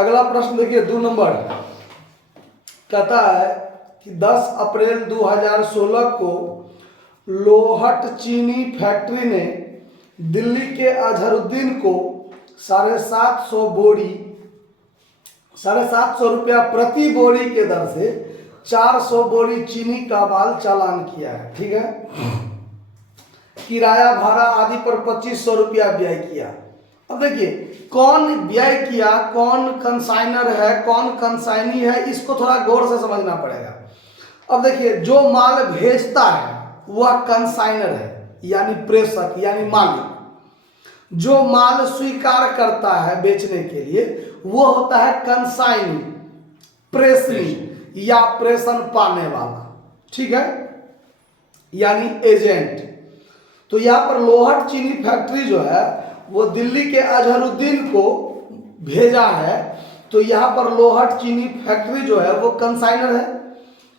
अगला प्रश्न देखिए 2 नंबर कहता है कि 10 अप्रैल 2016 को लोहट चीनी फैक्ट्री ने दिल्ली के अजहरुद्दीन को 750 रुपया प्रति बोरी के दर से 400 बोरी चीनी का माल चालान किया है। ठीक है, किराया भाड़ा आदि पर 2500 रुपया व्यय किया। अब देखिए कौन व्यय किया, कौन कंसाइनर है, कौन कंसाइनी है, इसको थोड़ा गौर से समझना पड़ेगा। अब देखिए जो माल भेजता है वह कंसाइनर है यानी प्रेषक यानी मालिक। जो माल स्वीकार करता है बेचने के लिए वो होता है कंसाइनी, प्रेषणी या प्रेषण पाने वाला। ठीक है, यानी एजेंट। तो यहाँ पर लोहट चीनी फैक्ट्री जो है वो दिल्ली के अजहरुद्दीन को भेजा है, तो यहाँ पर लोहट चीनी फैक्ट्री जो है वो कंसाइनर है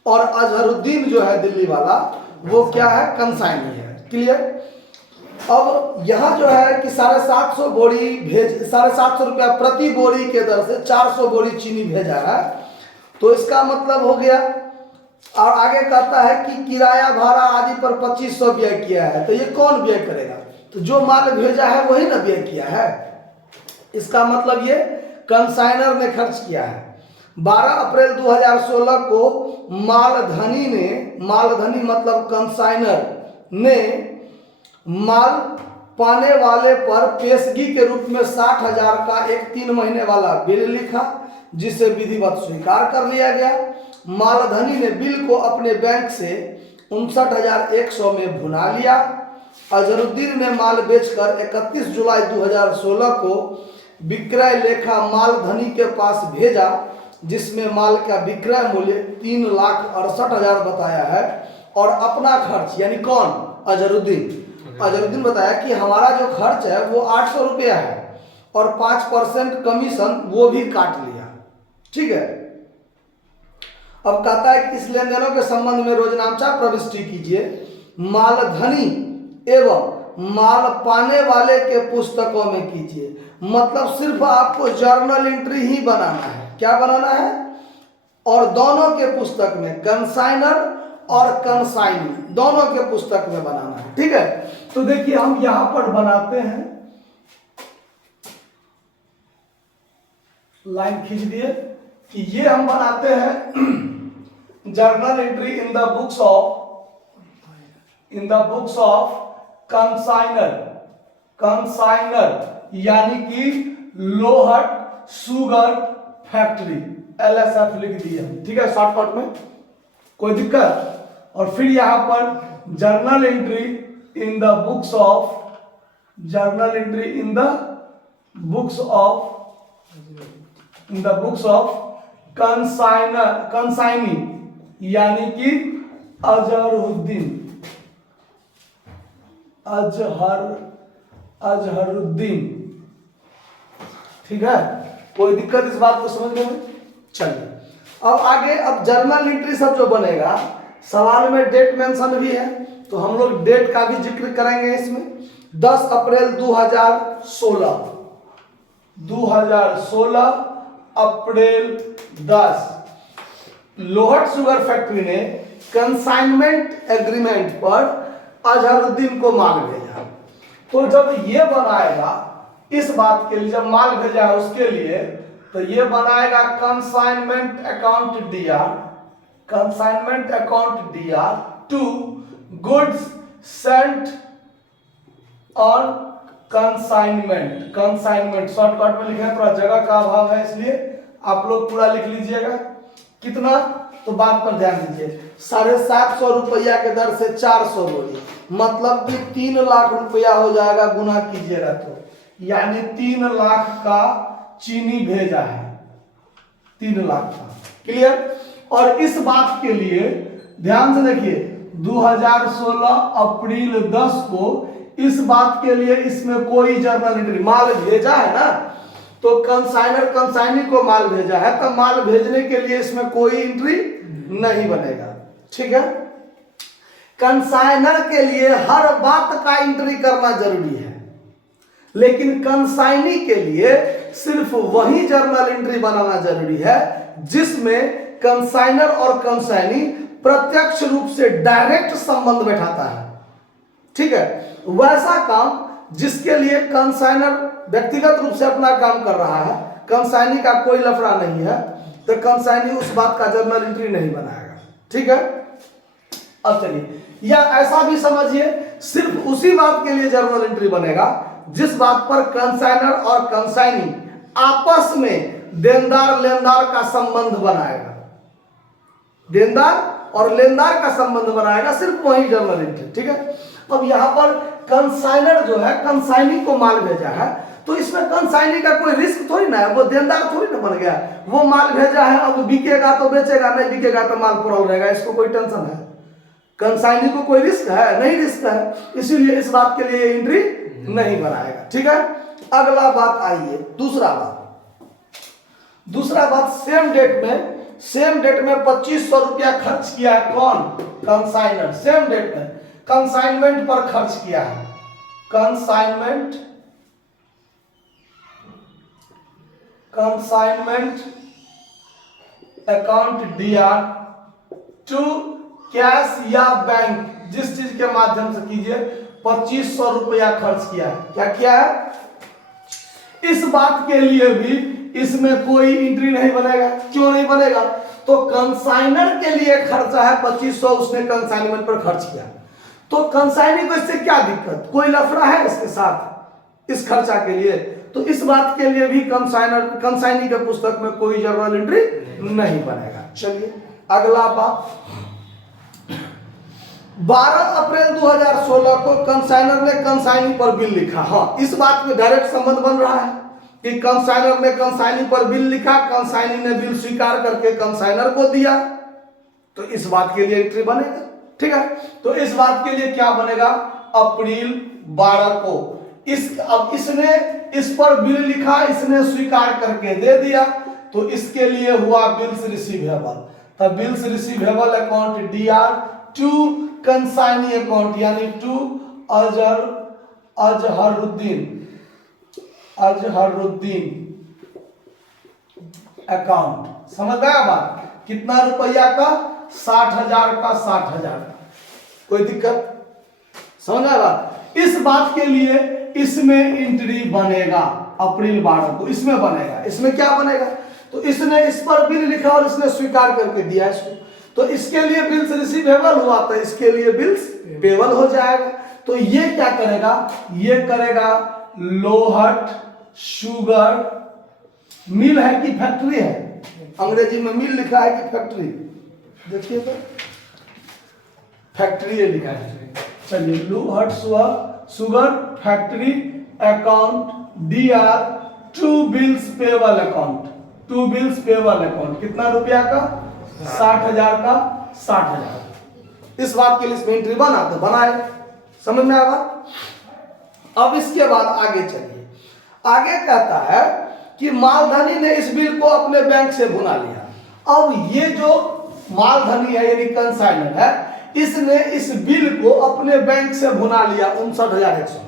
और अजहरुद्दीन जो है दिल्ली वाला वो क्या है, कंसाइनी है। क्लियर। अब यहाँ जो है कि 750 रुपया प्रति बोरी के दर से 400 बोरी चीनी भेजा है, तो इसका मतलब हो गया। और आगे कहता है कि किराया भाड़ा आदि पर 2500 व्यय किया है, तो ये कौन व्यय करेगा, तो जो माल भेजा है वही ना व्यय किया है। इसका मतलब ये कंसाइनर ने खर्च किया है। 12 अप्रैल 2016 को मालधनी मतलब कंसाइनर ने माल पाने वाले पर पेशगी के रूप में 60,000 का एक 3 महीने वाला बिल लिखा, जिसे विधिवत स्वीकार कर लिया गया। मालधनी ने बिल को अपने बैंक से 59,100 में भुना लिया। अजहरुद्दीन ने माल बेचकर 31 जुलाई 2016 को विक्रय लेखा मालधनी के पास भेजा, जिसमें माल का विक्रय मूल्य 3,68,000 बताया है और अपना खर्च यानी कौन, अजहरुद्दीन बताया कि हमारा जो खर्च है वो 800 रुपया है और 5% कमीशन वो भी काट लिया। ठीक है। अब कहता है कि इस लेन देनों के संबंध में रोजनामचा प्रविष्टि कीजिए। मालधनी एवं माल पाने वाले के पुस्तकों में कीजिए। मतलब सिर्फ आपको जर्नल एंट्री ही बनाना है। क्या बनाना है, और दोनों के पुस्तक में, कंसाइनर और कंसाइनी दोनों के पुस्तक में बनाना है। ठीक है, तो देखिए हम यहां पर बनाते हैं, लाइन खींच दिए कि ये हम बनाते हैं journal entry in the books of consignor यानी कि लोहट शुगर फैक्ट्री LSF लिख दिया। ठीक है, शॉर्टकट में, कोई दिक्कत। और फिर यहां पर journal entry in the books of consignee यानी कि अजहरुद्दीन। ठीक है, कोई दिक्कत इस बात को समझने में। चलिए अब आगे, अब जर्नल एंट्री सब जो बनेगा, सवाल में डेट मेंशन भी है तो हम लोग डेट का भी जिक्र करेंगे इसमें। 10 अप्रैल 2016 अप्रैल 10 लोहट शुगर फैक्ट्री ने कंसाइनमेंट एग्रीमेंट पर अजहरुद्दीन को माल भेजा। तो जब ये बनाएगा, इस बात के लिए जब माल भेजा है उसके लिए, तो ये बनाएगा consignment account DR to goods sent on consignment shortcut में लिखा है, थोड़ा जगह का अभाव है इसलिए आप लोग पूरा लिख लीजिएगा। कितना, तो बात पर ध्यान दीजिए। 750 रुपया के दर से 400 बोरी, मतलब कि 3 लाख रुपया हो जाएगा, गुना कीजिएगा तो यानी 3 लाख का चीनी भेजा है, 3 लाख का। क्लियर। और इस बात के लिए ध्यान से देखिए 2016 अप्रैल 10 को इस बात के लिए इसमें कोई जर्नल एंट्री, माल भेजा है ना, तो कंसाइनी को माल भेजा है, तो माल भेजने के लिए इसमें कोई एंट्री नहीं बनेगा। ठीक है, कंसाइनर के लिए हर बात का एंट्री करना जरूरी है। लेकिन कंसाइनी के लिए सिर्फ वही जर्नल एंट्री बनाना जरूरी है जिसमें कंसाइनर और कंसाइनी प्रत्यक्ष रूप से डायरेक्ट संबंध बैठाता है। ठीक है, वैसा काम जिसके लिए कंसाइनर व्यक्तिगत रूप से अपना काम कर रहा है, कंसाइनी का कोई लफड़ा नहीं है, तो कंसाइनी उस बात का जर्नल एंट्री नहीं बनाएगा। ठीक है, अब चलिए, या ऐसा भी समझिए सिर्फ उसी बात के लिए जर्नल एंट्री बनेगा जिस बात पर कंसाइनर और कंसाइनी आपस में देनदार लेनदार का संबंध बनाएगा। देनदार और लेनदार का संबंध बनाएगा, सिर्फ वही जर्नल एंट्री। ठीक है, अब यहां पर कंसाइनर जो है कंसाइनी को माल भेजा है, तो इसमें कंसाइनी का कोई रिस्क थोड़ी ना है, वो देनदार थोड़ी ना बन गया। वो माल भेजा है, अब बिकेगा तो बेचेगा, नहीं बिकेगा तो माल पड़ल रहेगा, इसको कोई टेंशन है? कंसाइनी को कोई रिस्क है? नहीं रिस्क है, इसीलिए इस बात के लिए एंट्री नहीं बनाएगा। ठीक है, अगला बात आइए, दूसरा बात सेम डेट में 2500 रुपया खर्च किया है। कौन? कंसाइनर। सेम डेट में कंसाइनमेंट पर खर्च किया है। Consignment account DR to cash या बैंक, जिस चीज के माध्यम से कीजिए 2500 रुपया खर्च किया है। क्या किया है? इस बात के लिए भी इसमें कोई एंट्री नहीं बनेगा। क्यों नहीं बनेगा? तो कंसाइनर के लिए खर्चा है 2500, उसने कंसाइनमेंट पर खर्च किया, तो कंसाइनी को इससे क्या दिक्कत? कोई लफड़ा है इसके साथ इस खर्चा के लिए? तो इस बात के लिए भी कंसाइनी के पुस्तक में कोई जर्नल एंट्री नहीं बनेगा। चलिए अगला बात, 12 अप्रैल 2016 को कंसाइनर ने कंसाइनी पर बिल लिखा। हाँ, इस बात में डायरेक्ट संबंध बन रहा है कि कंसाइनर ने कंसाइनी पर बिल लिखा, कंसाइनी ने बिल स्वीकार करके कंसाइनर को दिया, तो इस बात के लिए एंट्री बनेगा। ठीक है, तो इस बात के लिए क्या बनेगा? अप्रैल 12 को अब इसने इस पर बिल लिखा, इसने स्वीकार करके दे दिया, तो इसके लिए हुआ बिल्स रिसीवेबल। तब bills receivable account DR to consignee account, यानी टू अजहरुद्दीन अकाउंट। समझ गया बात? कितना रुपया का? 60,000 का 60,000। कोई दिक्कत? समझ गया बात? इस बात के लिए इसमें एंट्री बनेगा अप्रैल 12 को, इसमें बनेगा। इसमें क्या बनेगा? तो इसने इस पर बिल लिखा और इसने स्वीकार करके दिया इसको, तो इसके लिए बिल्स रिसीवेबल हुआ, तो इसके लिए बिल्स पेबल हो जाएगा। तो ये क्या करेगा? ये करेगा लोहट शुगर मिल है कि फैक्ट्री है? अंग्रेजी में मिल लिखा है कि फैक्ट्री? देखिए तो फैक्ट्री लिखा है। चलिए, Lohat sugar factory account DR to bills payable account. To bills payable account कितना रुपया का? 60,000 का 60,000। इस बात के लिए इसमें एंट्री बना तो बनाए। समझ में आया? अब इसके बाद आगे चलिए, आगे कहता है कि मालधनी ने इस बिल को अपने बैंक से भुना लिया। अब ये जो मालधनी है यानी कंसाइनर है, इसने इस बिल को अपने बैंक से भुना लिया 59,100।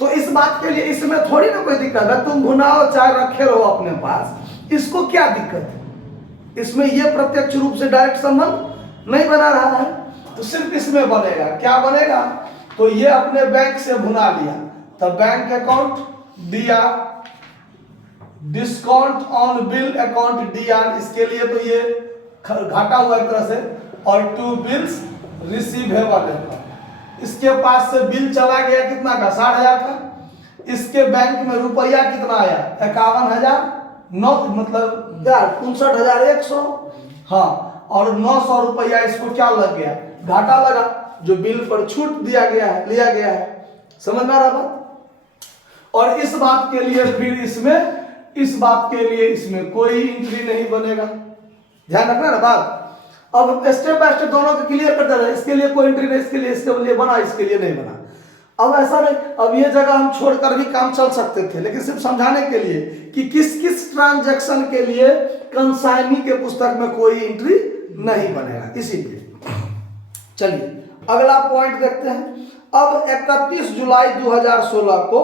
तो इस बात के लिए इसमें थोड़ी ना कोई दिक्कत है, तुम भुनाओ चाहे रखे रहो अपने पास, इसको क्या दिक्कत है? इसमें यह प्रत्यक्ष रूप से डायरेक्ट संबंध नहीं बना रहा है, तो सिर्फ इसमें बनेगा। क्या बनेगा? तो ये अपने बैंक से भुना लिया, तब बैंक अकाउंट दिया, डिस्काउंट ऑन बिल अकाउंट दिया, इसके लिए तो ये घाटा हुआ एक तरह से, और टू बिल्स रिसीवेबल अकाउंट, इसके पास से बिल चला गया कितना का? 60,000 का। इसके बैंक में रुपया कितना आया? 51,009, मतलब यार 59,100। हाँ, और 900 रुपया इसको क्या लग गया? घाटा लगा, जो बिल पर छूट दिया गया है, लिया गया है। समझ में आ रहा बात? और इस बात के लिए फिर इसमें कोई एंट्री नहीं बनेगा। ध्यान रखना ना बात। अब स्टेप बाय स्टेप दोनों को क्लियर करते रहे। इसके लिए कोई एंट्री नहीं, इसके लिए बना, इसके लिए नहीं बना। अब ऐसा नहीं, अब ये जगह हम छोड़कर भी काम चल सकते थे, लेकिन सिर्फ समझाने के लिए कि किस किस ट्रांजैक्शन के लिए कंसाइनी के पुस्तक में कोई एंट्री नहीं बनेगा, इसीलिए। चलिए अगला पॉइंट देखते हैं। अब 31 जुलाई 2016 को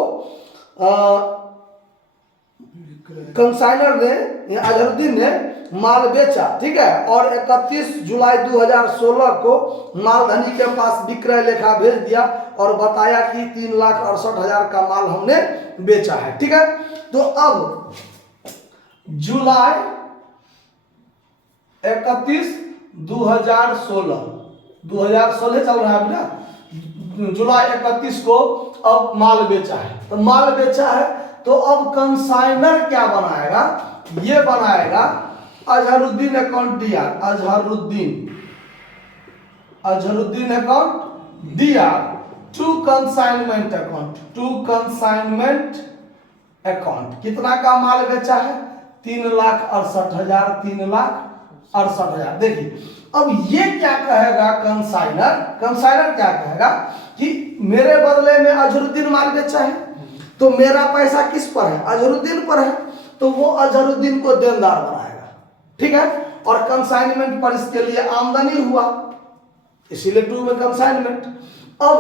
कंसाइनर ने अजहरुद्दीन ने माल बेचा, ठीक है, और 31 जुलाई 2016 को मालधनी के पास विक्रय लेखा भेज दिया और बताया कि 3,68,000 का माल हमने बेचा है, ठीक है। तो अब जुलाई 31 2016 चल रहा है अभी ना, जुलाई 31 को अब माल बेचा है। तो माल बेचा है तो अब कंसाइनर क्या बनाएगा, ये बनाएगा अजहरुद्दीन अकाउंट दिया, अजहरुद्दीन अकाउंट दिया टू कंसाइनमेंट अकाउंट। कितना का माल बेचा है? 3,68,000, 3,68,000। देखिए अब ये क्या कहेगा कंसाइनर क्या कहेगा कि मेरे बदले में अजहरुद्दीन माल बेचा है, तो मेरा पैसा किस पर है? अजहरुद्दीन पर है, तो वो अजहरुद्दीन को देनदार बनाएगा, ठीक है। और कंसाइनमेंट पर इसके लिए आमदनी हुआ, इसीलिए टू में कंसाइनमेंट। अब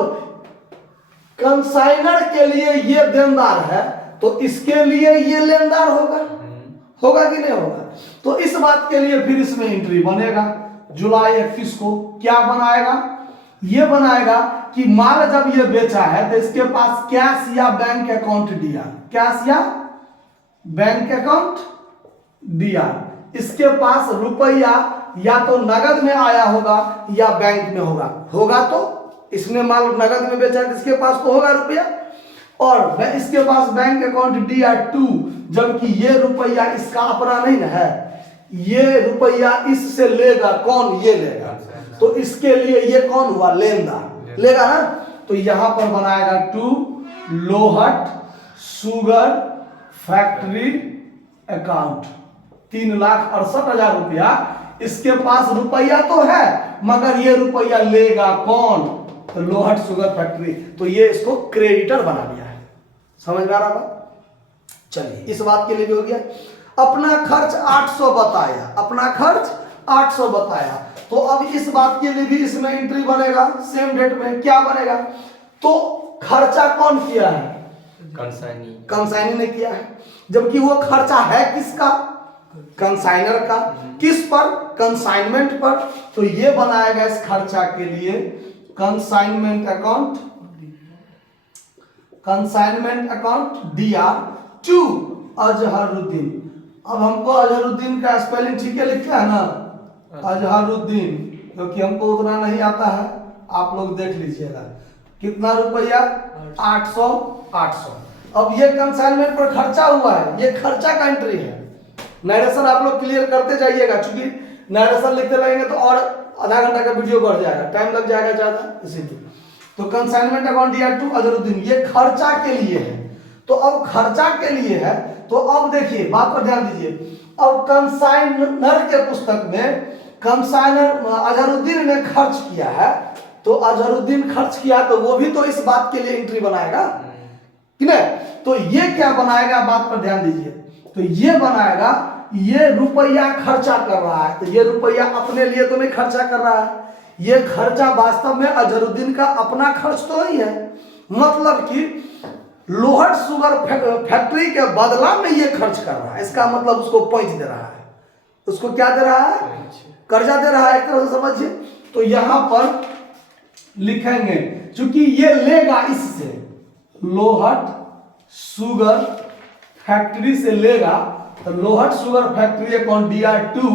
कंसाइनर के लिए ये देनदार है तो इसके लिए ये लेनदार होगा कि नहीं होगा? तो इस बात के लिए फिर इसमें एंट्री बनेगा जुलाई 31 को। क्या बनाएगा? ये बनाएगा कि माल जब ये बेचा है तो इसके पास कैश या बैंक अकाउंट दिया, कैश या बैंक अकाउंट दिया, इसके पास रुपया या तो नगद में आया होगा या बैंक में होगा तो इसने माल नगद में बेचा है, इसके पास तो होगा रुपया, और इसके पास बैंक अकाउंट दिया 2, जबकि ये रुपया इसका अपना नहीं है, ये रुपया इससे लेगा कौन? ये लेगा, तो इसके लिए ये कौन हुआ? लेनदार लेगा ना। तो यहां पर बनाएगा 2 लोहट शुगर फैक्ट्री अकाउंट, 3,68,000 रुपया, इसके पास रुपया तो है मगर ये रुपया लेगा कौन? तो लोहट शुगर फैक्ट्री। तो ये इसको क्रेडिटर बना दिया है। समझ में आ रहा था? चलिए इस बात के लिए भी हो गया। अपना खर्च 800 बताया, अपना खर्च 800 बताया, तो अब इस बात के लिए भी इसमें एंट्री बनेगा सेम डेट में। क्या बनेगा? तो खर्चा कौन किया है? कंसाइनी ने किया है, जबकि वो खर्चा है किसका? कंसाइनर का। किस पर? कंसाइनमेंट पर। तो ये बनाएगा इस खर्चा के लिए कंसाइनमेंट अकाउंट दिया टू अजहरुद्दीन। अब हमको अजहरुद्दीन का स्पेलिंग ठीक है लिखा है ना, अजहरुद्दीन, क्योंकि हमको उतना नहीं आता है, आप लोग देख लीजिएगा। कितना रुपया? 800। अब ये कंसाइनमेंट पर खर्चा हुआ है, ये खर्चा का एंट्री है। नरेशन आप लोग क्लियर करते जाइएगा, क्योंकि नरेशन लिखते रहेंगे तो और आधा घंटा का वीडियो बढ़ जाएगा, टाइम लग जाएगा ज्यादा, इसीलिए। तो कंसाइनमेंट अकाउंट दिया टू अजहरुद्दीन, ये खर्चा के लिए है। तो अब खर्चा के लिए है, तो अब देखिए बात पर ध्यान दीजिए। अब कंसाइनर के पुस्तक में कंसाइनर अजहरुद्दीन ने खर्च किया है, तो अजहरुद्दीन खर्च किया तो वो भी तो इस बात के लिए एंट्री बनाएगा कि नहीं? तो ये क्या बनाएगा, बात पर ध्यान दीजिए। तो ये बनाएगा, ये रुपया खर्चा कर रहा है, तो ये रुपया अपने लिए तो नहीं खर्चा कर रहा है, ये खर्चा वास्तव में अजहरुद्दीन का अपना खर्च तो नहीं है, मतलब कि लोहट शुगर फैक्ट्री के बदला में ये खर्च कर रहा है। इसका मतलब उसको पैंच दे रहा है, उसको क्या दे रहा है? कर्जा दे रहा है, एक तरह से समझिए। तो यहां पर लिखेंगे, क्योंकि ये लेगा इससे, लोहट शुगर फैक्ट्री से लेगा, तो लोहट शुगर फैक्ट्री अकाउंट दिया टू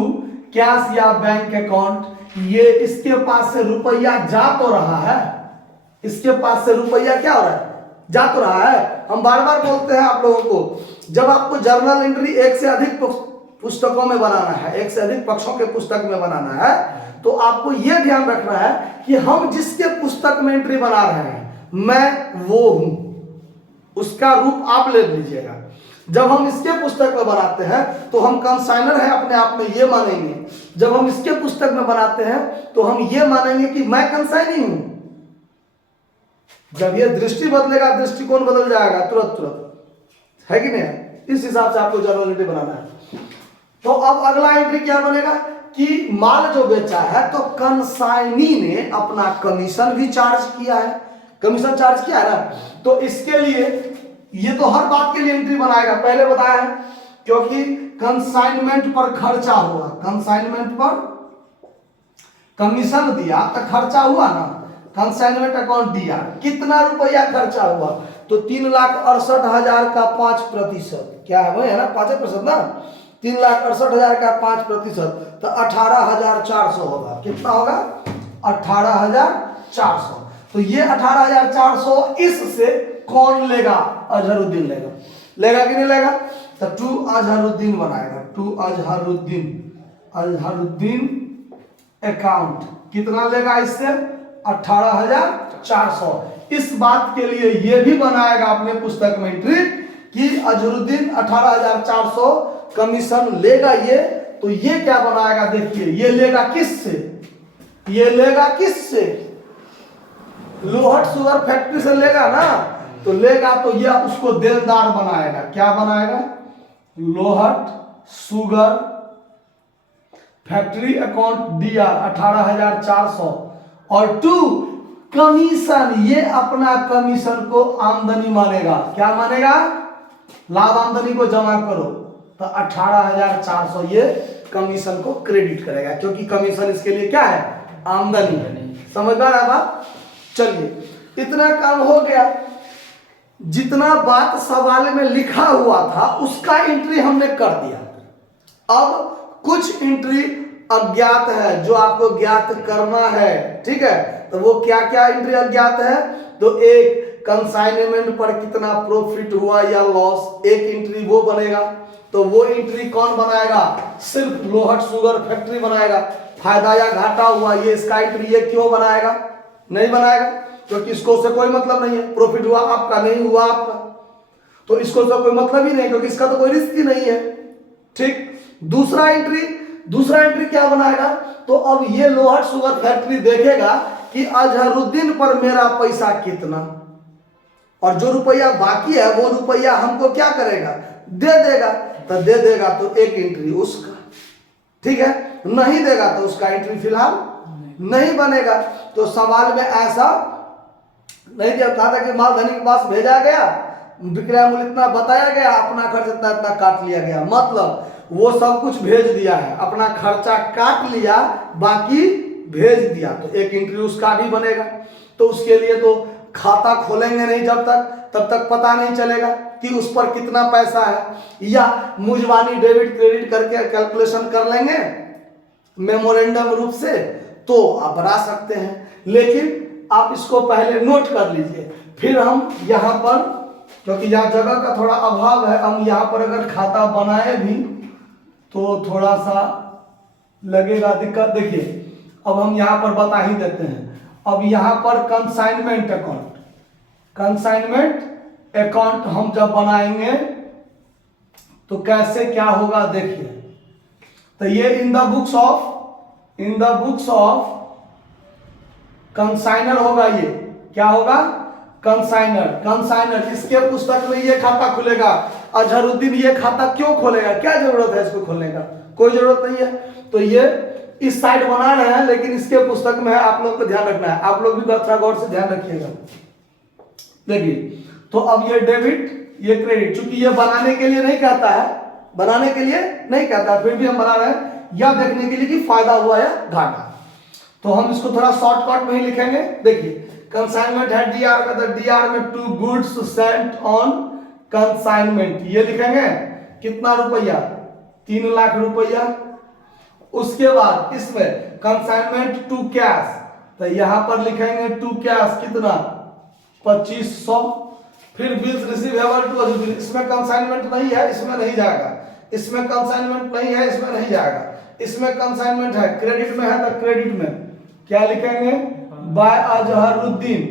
कैश या बैंक अकाउंट, ये इसके पास से रुपया जा तो रहा है, इसके पास से रुपया क्या हो रहा है? जा तो रहा है। हम बार बार बोलते हैं आप लोगों को, जब आपको जर्नल एंट्री एक से अधिक पुस्तकों में बनाना है, एक से अधिक पक्षों के पुस्तक में बनाना है, तो आपको यह ध्यान रखना है कि हम जिसके पुस्तक में एंट्री बना रहे हैं, मैं वो हूं, उसका रूप आप ले लीजिएगा। जब हम इसके पुस्तक में बनाते हैं तो हम कंसाइनर है अपने आप में, ये मानेंगे। जब हम इसके पुस्तक में बनाते हैं तो हम ये मानेंगे कि मैं कंसाइनी हूं। जब ये दृष्टि बदलेगा, दृष्टिकोण बदल जाएगा तुरंत, है कि नहीं? इस हिसाब से आपको जर्नल एंट्री बनाना है। तो अब अगला एंट्री क्या बनेगा कि माल जो बेचा है तो कंसाइनी ने अपना कमीशन भी चार्ज किया है, कमीशन चार्ज किया है ना, तो इसके लिए ये तो हर बात के लिए एंट्री बनाएगा, पहले बताया है, क्योंकि कंसाइनमेंट पर खर्चा हुआ, कंसाइनमेंट पर कमीशन दिया तो खर्चा हुआ ना, कंसाइनमेंट अकाउंट दिया, कितना रुपया खर्चा हुआ, तो 3,68,000 का 5%, क्या है वही है ना, 5% ना, 3,68,000 का 5%, तो 18,400 होगा, कितना होगा, 18,400। तो ये 18,400 इससे कौन लेगा, अजहरुद्दीन लेगा, लेगा कि नहीं लेगा, तो टू अजहरुद्दीन बनाएगा, टू अजहरुद्दीन, अजहरुद्दीन अकाउंट कितना लेगा इससे, 18,400। इस बात के लिए ये भी बनाएगा अपने पुस्तक में एंट्री कि अजहरुद्दीन 18,400 कमीशन लेगा ये, तो ये क्या बनाएगा देखिए, ये लेगा किससे, ये लेगा किससे, लोहट शुगर फैक्ट्री से लेगा ना, तो लेगा तो ये उसको देनदार बनाएगा, क्या बनाएगा, लोहट शुगर फैक्ट्री अकाउंट दिया 18,400, और टू कमीशन, ये अपना कमीशन को आमदनी मानेगा, क्या मानेगा, लाभ आमदनी को जमा करो, तो 18,400 ये कमीशन को क्रेडिट करेगा, क्योंकि कमीशन इसके लिए क्या है, आमदनी। समझ में आ रहा बात। चलिए इतना काम हो गया, जितना बात सवाल में लिखा हुआ था उसका एंट्री हमने कर दिया। अब कुछ एंट्री अज्ञात है जो आपको ज्ञात करना है, ठीक है, तो वो क्या क्या एंट्री अज्ञात है, तो एक कंसाइनमेंट पर कितना प्रॉफिट हुआ या लॉस, एक एंट्री वो बनेगा, तो वो एंट्री कौन बनाएगा, सिर्फ लोहट शुगर फैक्ट्री बनाएगा। फायदा या घाटा हुआ, ये इसका एंट्री ये क्यों बनाएगा, नहीं बनाएगा, क्योंकि इसको से कोई मतलब नहीं है, प्रॉफिट हुआ आपका, नहीं हुआ आपका, तो इसको से कोई मतलब ही नहीं, क्योंकि इसका तो कोई रिस्क ही नहीं है, ठीक। दूसरा एंट्री क्या बनाएगा, तो अब ये लोहट शुगर फैक्ट्री देखेगा कि अजहरुद्दीन पर मेरा पैसा कितना, और जो रुपया बाकी है वो रुपया हमको क्या करेगा, दे देगा, तो दे देगा तो एक एंट्री उसका, ठीक है, नहीं देगा तो उसका एंट्री फिलहाल नहीं बनेगा। तो सवाल में ऐसा नहीं दिया, कहा था कि माल धनी के पास भेजा गया, विक्रय मूल्य इतना बताया गया, अपना खर्च इतना इतना काट लिया गया, मतलब वो सब कुछ भेज दिया है, अपना खर्चा काट लिया, बाकी भेज दिया, तो एक एंट्री उसका भी बनेगा। तो उसके लिए तो खाता खोलेंगे नहीं जब तक, तब तक पता नहीं चलेगा कि उस पर कितना पैसा है, या मुजबानी डेबिट क्रेडिट करके कैलकुलेशन कर लेंगे मेमोरेंडम रूप से, तो आप बना सकते हैं, लेकिन आप इसको पहले नोट कर लीजिए। फिर हम यहाँ पर, क्योंकि यहाँ जगह का थोड़ा अभाव है, हम यहाँ पर अगर खाता बनाए भी तो थोड़ा सा लगेगा दिक्कत। देखिए अब हम यहाँ पर बता ही देते हैं, अब यहाँ पर कंसाइनमेंट अकाउंट, कंसाइनमेंट अकाउंट हम जब बनाएंगे तो कैसे क्या होगा देखिए, तो ये in the books of consignor होगा, ये क्या होगा, कंसाइनर, इसके पुस्तक में ये खाता खुलेगा। अजहरुद्दीन ये खाता क्यों खोलेगा, क्या जरूरत है इसको खोलने का, कोई जरूरत नहीं है, तो ये इस साइड बना रहे हैं, लेकिन इसके पुस्तक में है, आप लोग को ध्यान रखना है, आप लोग भी गौर से ध्यान रखिएगा। देखिए तो अब ये डेबिट ये क्रेडिट, चूंकि ये बनाने के लिए नहीं कहता है, बनाने के लिए नहीं कहता, फिर भी हम बना रहे हैं यह देखने के लिए कि फायदा हुआ या घाटा। तो हम इसको थोड़ा शॉर्टकट में ही लिखेंगे। देखिए कंसाइनमेंट है डीआर में, तो डीआर में to goods sent on consignment, ये लिखेंगे कितना रुपया, 3 लाख रुपया। उसके बाद इसमें कंसाइनमेंट टू कैश, तो यहां पर लिखेंगे टू कैश कितना, 2500। फिर बिल्स रिसीवेबल टू अजहरुद्दीन, इसमें कंसाइनमेंट नहीं है, इसमें नहीं जाएगा, इसमें कंसाइनमेंट नहीं है, इसमें नहीं जाएगा, इसमें कंसाइनमेंट है, क्रेडिट में है तो क्रेडिट में क्या लिखेंगे, बाय अजहरुद्दीन,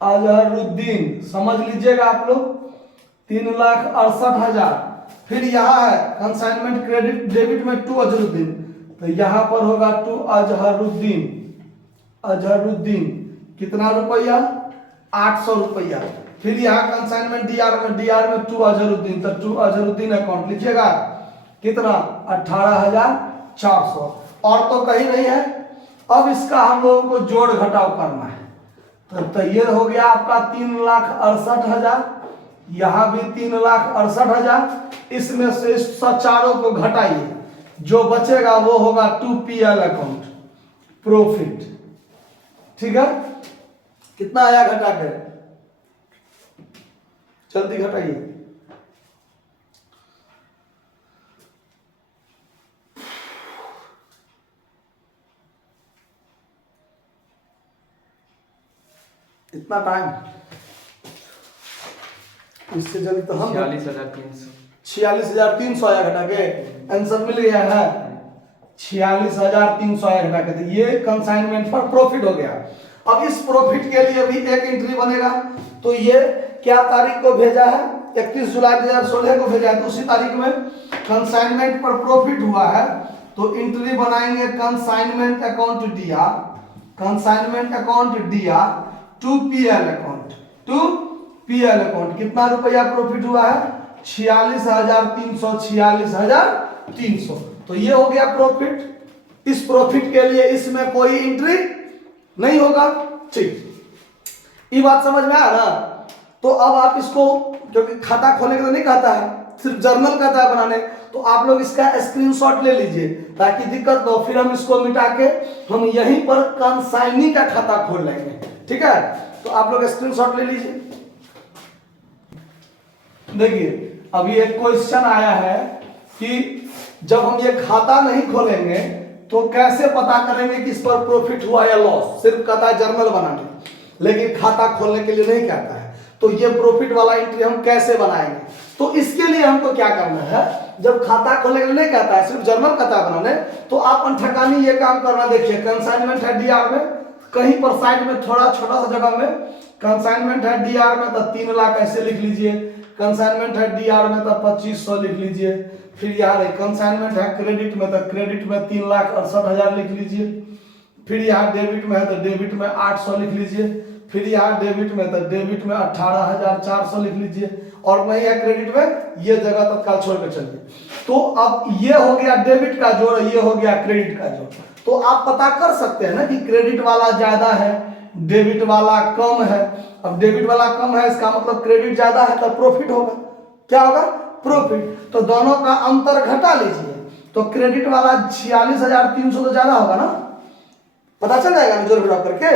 अजहरुद्दीन समझ लीजिएगा आप लोग, 3,68,000। फिर यहाँ है कंसाइनमेंट क्रेडिट डेबिट में टू अजहरुद्दीन, तो यहाँ पर होगा टू अजहरुद्दीन, अजहरुद्दीन कितना रुपया, 800 रुपया। फिर यहाँ कंसाइनमेंट डीआर में टू अजहरुद्दीन, तो टू अजहरुद्दीन अकाउंट लीजिएगा कितना, 18,400, और तो कहीं नहीं है। अब इसका हम लोगों को जोड़ घटाव करना है, तो ये हो गया आपका 3,68,000, यहाँ भी 3,68,000। इसमें से इस चारों को घटाइए, जो बचेगा वो होगा 2PL अकाउंट प्रॉफिट। ठीक है, कितना आया घटा कर, जल्दी घटाइए। इतना टाइम, इससे जल्दी तो हम 46,300। 46,300 आया घटा के, आंसर मिल गया है 46,300 आया घटा के। तो ये कंसाइनमेंट पर प्रॉफिट हो गया। अब इस प्रॉफिट के लिए भी एक एंट्री बनेगा। तो ये क्या तारीख को भेजा है, 31 जुलाई 2016 को भेजा है। तो उसी तारीख में कंसाइनमेंट पर प्रॉफिट हुआ है, तो एंट्री बनाएंगे consignment account DR, consignment account DR to PL account, to PL account. कितना रुपया प्रॉफिट हुआ है, 46,300, 46,300। तो ये हो गया प्रॉफिट। इस प्रॉफिट के लिए इसमें कोई एंट्री नहीं होगा। ठीक, ये बात समझ में आया ना। तो अब आप इसको, क्योंकि खाता खोलने के तो नहीं कहता है, सिर्फ जर्नल कहता है बनाने, तो आप लोग इसका स्क्रीनशॉट ले लीजिए ताकि दिक्कत न हो। फिर हम इसको मिटा के हम यहीं पर कंसाइनी का खाता खोल लेंगे। ठीक है, तो आप लोग स्क्रीनशॉट ले लीजिए। देखिए, अभी एक क्वेश्चन आया है कि जब हम ये खाता नहीं खोलेंगे तो कैसे पता करेंगे कि इस पर प्रॉफिट हुआ या लॉस। सिर्फ कहता है जर्नल बनाने, लेकिन खाता खोलने के लिए नहीं कहता है। तो ये प्रॉफिट वाला एंट्री हम कैसे बनाएंगे, तो इसके लिए हमको क्या करना है, जब खाता खोलने के लिए नहीं कहता है, सिर्फ जर्नल कहता है बनाने, तो आप अनठकानी ये काम करना। देखिए, कंसाइनमेंट है डीआर में, कहीं पर साइड में थोड़ा छोटा सा जगह में कंसाइनमेंट है डीआर में, तो 3 लाख ऐसे लिख लीजिए। कंसाइनमेंट है डीआर में तो 2500 लिख लीजिए। फिर यहाँ कंसाइनमेंट है क्रेडिट में, तो क्रेडिट में 3,68,000 लिख लीजिए। फिर यहाँ डेबिट में है तो डेबिट में 800 लिख लीजिए। फिर यहाँ डेबिट में तो डेबिट में 18,400 लिख लीजिए। और नहीं है क्रेडिट में, ये जगह तत्काल छोड़ कर चलिए। तो अब ये हो गया डेबिट का जोड़, ये हो गया क्रेडिट का जोड़। तो आप पता कर सकते हैं ना कि क्रेडिट वाला ज्यादा है, डेबिट वाला कम है। अब डेबिट वाला कम है, इसका मतलब क्रेडिट ज्यादा है, तो प्रॉफिट होगा। क्या होगा, प्रॉफिट। तो दोनों का अंतर घटा लीजिए, तो क्रेडिट वाला 46,300 तो ज्यादा होगा ना, पता चल जाएगा ना जोड़ घटाव करके।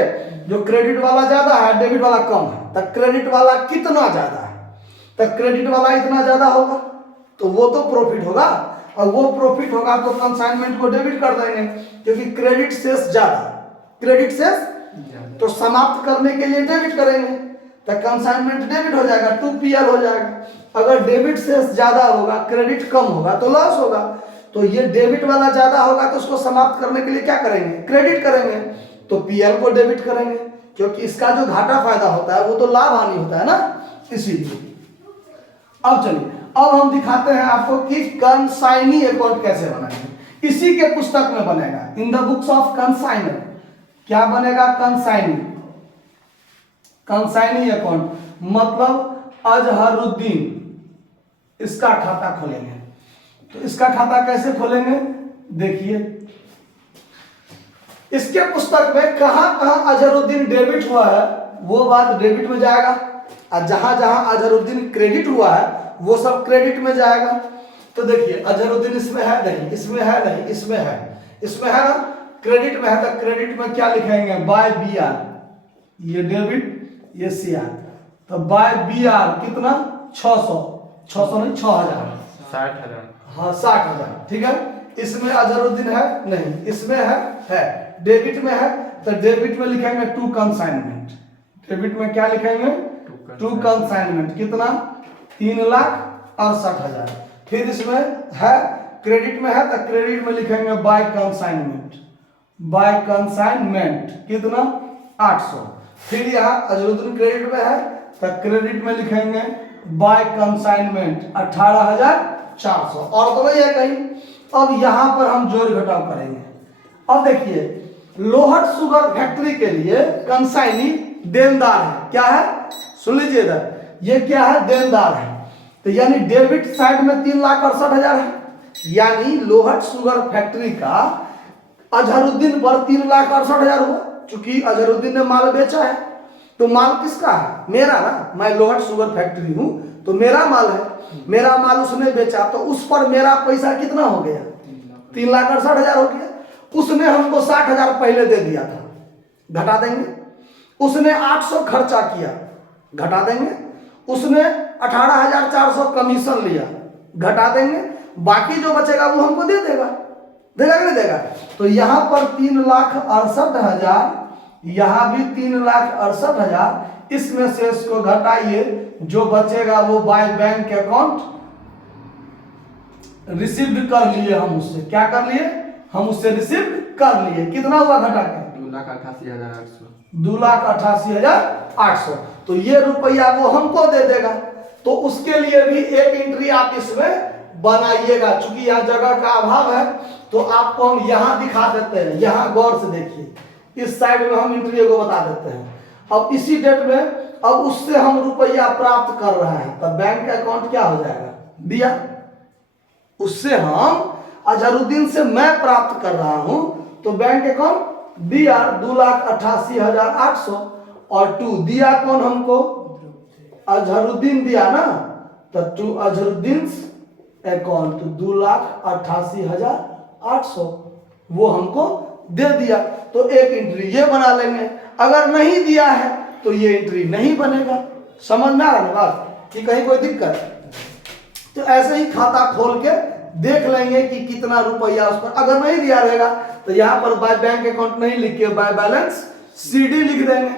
जो क्रेडिट वाला ज्यादा है, डेबिट वाला कम है, तो क्रेडिट वाला कितना ज्यादा है, तो क्रेडिट वाला इतना ज्यादा होगा, तो वो तो प्रॉफिट होगा। और वो प्रॉफिट होगा तो कंसाइनमेंट को डेबिट कर देंगे, क्योंकि क्रेडिट शेष ज्यादा, क्रेडिट शेष तो समाप्त करने के लिए डेबिट करेंगे, तो कंसाइनमेंट डेबिट हो जाएगा, 2PL हो जाएगा। अगर डेबिट शेष ज्यादा होगा, क्रेडिट कम होगा तो लॉस होगा। तो ये डेबिट वाला ज्यादा होगा, तो उसको समाप्त करने के लिए क्या करेंगे, क्रेडिट करेंगे, तो PL को डेबिट करेंगे, क्योंकि इसका जो घाटा फायदा होता है वो तो लाभ हानि होता है ना, इसीलिए। अब चलिए, अब हम दिखाते हैं आपको कि कंसाइनी अकाउंट कैसे बनाएंगे। इसी के पुस्तक में बनेगा, in the books of consignor. क्या बनेगा, कंसाइनी, कंसाइनी अकाउंट मतलब अजहरुद्दीन इसका खाता खोलेंगे। तो इसका खाता कैसे खोलेंगे, देखिए इसके पुस्तक में कहां कहां अजहरुद्दीन डेबिट हुआ है वो बात डेबिट में जाएगा, और जहां जहां अजहरुद्दीन क्रेडिट हुआ है वो सब क्रेडिट में जाएगा। तो देखिए, अजहरुद्दीन इसमें है नहीं, इसमें है नहीं, इसमें है, इसमें है ना, क्रेडिट में है, तो क्रेडिट में क्या लिखेंगे, बाय BR, ये डेबिट ये CR, तो बाय BR कितना 600, 600 नहीं 6,000, 60,000। हाँ 60,000। ठीक है, इसमें अजहरुद्दीन है नहीं, इसमें है, डेबिट में है, तो डेबिट में लिखेंगे टू कंसाइनमेंट, डेबिट में क्या लिखेंगे, टू कंसाइनमेंट, कितना 3,68,000। फिर इसमें है क्रेडिट में है, तो क्रेडिट में लिखेंगे बाय कंसाइनमेंट, बाय कंसाइनमेंट कितना 800। फिर यहाँ अजहरुद्दीन क्रेडिट में है, तो क्रेडिट में लिखेंगे बाय कंसाइनमेंट 18,400। और तो नहीं है कहीं। अब यहाँ पर हम जोड़ घटाव करेंगे। अब देखिए, लोहट शुगर फैक्ट्री के लिए कंसाइनी देनदार है, क्या है, सुन लीजिए इधर, ये क्या है, देनदार है। तो यानी डेबिट साइड में 3,68,000 है, यानी लोहट शुगर फैक्ट्री का अजहरुद्दीन पर 3,68,000 हुआ। चूंकि अजहरुद्दीन ने माल बेचा है, तो माल किसका है, मेरा ना, मैं लोहट शुगर फैक्ट्री हूं, तो मेरा माल है, मेरा माल उसने बेचा, तो उस पर मेरा पैसा कितना हो गया? 3,68,000 हो गया। उसने हमको 60,000 पहले दे दिया था, घटा देंगे। उसने 800 खर्चा किया, घटा देंगे। उसने 18,400 कमीशन लिया, घटा देंगे। बाकी जो बचेगा वो हमको दे देगा, देगा कि नहीं देगा? तो यहाँ पर 3,68,000, यहाँ भी 3,68,000। इसमें से इसको घटाइए, जो बचेगा वो बाय बैंक अकाउंट रिसीव्ड कर लिए हम उससे। क्या कर लिए? हम उससे रिसीव्ड कर लिए। कितना हुआ घटा के? 2,88,800। 2,88,800। तो ये रुपया वो हमको दे देगा। तो उसके लिए भी एक एंट्री आप इसमें बनाइएगा। चूंकि यहाँ जगह का अभाव है तो आपको हम यहाँ दिखा देते हैं। यहाँ गौर से देखिए, इस साइड में हम एंट्री को बता देते हैं। अब इसी डेट में अब उससे हम रुपया प्राप्त कर रहे हैं, तब बैंक अकाउंट क्या हो जाएगा? दिया। उससे हम अजहरुद्दीन से मैं प्राप्त कर रहा हूं, तो बैंक अकाउंट दिया 2,88,800 और 2 दिया कौन हमको? अजहरुद्दीन दिया ना, तो 2 अजहरुद्दीन अकाउंट 2,88,800 वो हमको दे दिया। तो एक एंट्री ये बना लेंगे। अगर नहीं दिया है तो ये एंट्री नहीं बनेगा। समझ में आ रहा है बात कि कहीं कोई दिक्कत? तो ऐसे ही खाता खोल के देख लेंगे कि कितना रुपया उस पर। अगर नहीं दिया रहेगा तो यहाँ पर बाय बैंक अकाउंट नहीं लिख के बाय बैलेंस CD लिख देंगे।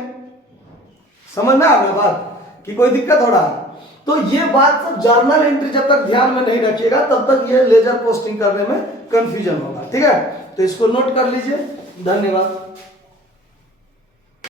समझ में आ रहा है बात कि कोई दिक्कत हो रहा है? तो ये बात सब जर्नल एंट्री जब तक ध्यान में नहीं रखिएगा तब तक ये लेजर पोस्टिंग करने में कंफ्यूजन होगा। ठीक है, तो इसको नोट कर लीजिए। धन्यवाद।